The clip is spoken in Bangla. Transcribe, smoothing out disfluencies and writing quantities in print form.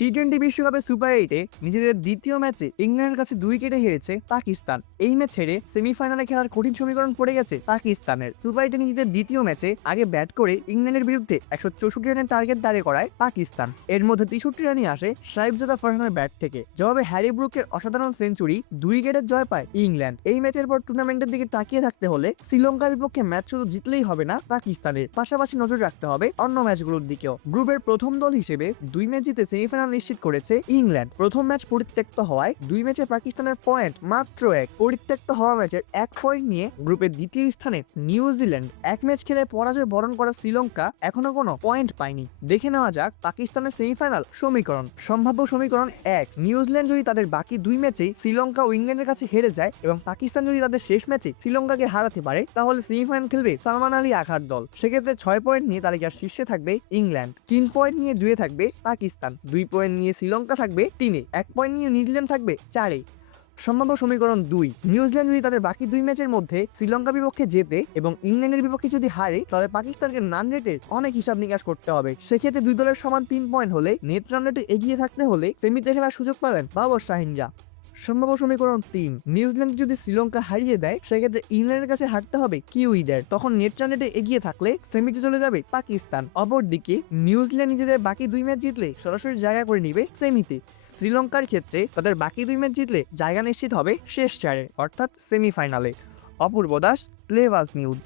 টি-20 বিশ্বকাপে সুপার 8-এ নিজেদের দ্বিতীয় ম্যাচে ইংল্যান্ডের কাছে 2 উইকেটে হেরেছে পাকিস্তান। এই ম্যাচ হেরে সেমিফাইনালে খেলার কঠিন সমীকরণ পড়ে গেছে পাকিস্তানের। সুপার 8-এ নিজেদের দ্বিতীয় ম্যাচে আগে ব্যাট করে ইংল্যান্ডের বিরুদ্ধে 164 রানের টার্গেট দাঁড় করায় পাকিস্তান। এর মধ্যে 63 রানই আসে সাইফজাদা ফারহানের ব্যাট থেকে। জবাবে হ্যারি ব্রুকের অসাধারণ সেঞ্চুরি 2 উইকেটের জয় পায় ইংল্যান্ড। এই ম্যাচের পর টুর্নামেন্টের দিকে তাকিয়ে থাকতে হলে শ্রীলঙ্কার বিপক্ষে ম্যাচ শুধু জিতলেই হবে না পাকিস্তানের, পাশাপাশি নজর রাখতে হবে অন্য ম্যাচগুলোর দিকেও। গ্রুপের প্রথম দল হিসেবে 2 ম্যাচ জিতে সেমিফাইনাল নিশ্চিত করেছে ইংল্যান্ড। প্রথম ম্যাচ পরিত্যক্ত হওয়ায় 2 ম্যাচে পাকিস্তানের পয়েন্ট মাত্র 1। পরিত্যক্ত হওয়া ম্যাচের 1 পয়েন্ট নিয়ে গ্রুপের দ্বিতীয় স্থানে নিউজিল্যান্ড। এক ম্যাচ খেলে পরাজয় বরণ করা শ্রীলঙ্কা এখনো কোনো পয়েন্ট পায়নি। দেখে নেওয়া যাক পাকিস্তানের সেমিফাইনাল সমীকরণ। সম্ভাব্য সমীকরণ 1, নিউজিল্যান্ড যদি তাদের বাকি 2 ম্যাচেই শ্রীলঙ্কা ও ইংল্যান্ডের কাছে হেরে যায় এবং পাকিস্তান যদি তাদের শেষ ম্যাচে শ্রীলঙ্কাকে হারাতে পারে, তাহলে সেমিফাইনাল খেলবে সালমান আলী আখার দল। সেক্ষেত্রে 6 পয়েন্ট নিয়ে তালিকার শীর্ষে থাকবে ইংল্যান্ড, 3 পয়েন্ট নিয়ে 2-এ থাকবে পাকিস্তান, 2 পয়েন্ট নিয়ে শ্রীলঙ্কা থাকবে 3-এ, 1 পয়েন্ট নিয়ে নিউজিল্যান্ড থাকবে 4-এ। সম্ভাব্য সমীকরণ 2, নিউজিল্যান্ড যদি তাদের বাকি 2 ম্যাচের মধ্যে শ্রীলঙ্কা বিপক্ষে জেতে এবং ইংল্যান্ডের বিপক্ষে যদি হারে, তাহলে পাকিস্তানকে রান রেটের অনেক হিসাব নিকাশ করতে হবে। সেক্ষেত্রে 2 দলের সমান 3 পয়েন্ট হলে নেট রান রেটে এগিয়ে থাকতে হলে সেমিতে খেলার সুযোগ পাবেন বাবর শাহিনরা। সম্ভাব্য সমীকরণ 3, নিউজিল্যান্ড যদি শ্রীলঙ্কা হারিয়ে দেয়, সেক্ষেত্রে ইংল্যান্ডের কাছে হারতে হবে কিউইদের। তখন নেট রান রেটে এগিয়ে থাকলে সেমিতে চলে যাবে পাকিস্তান। অপরদিকে নিউজিল্যান্ড নিজেদের বাকি 2 ম্যাচ জিতলে সরাসরি জায়গা করে নিবে সেমিতে। শ্রীলঙ্কার ক্ষেত্রে তাদের বাকি 2 ম্যাচ জিতলে জায়গা নিশ্চিত হবে শেষ 4-এ, অর্থাৎ সেমিফাইনালে। অপূর্ব দাস, প্লেবাজ নিউজ।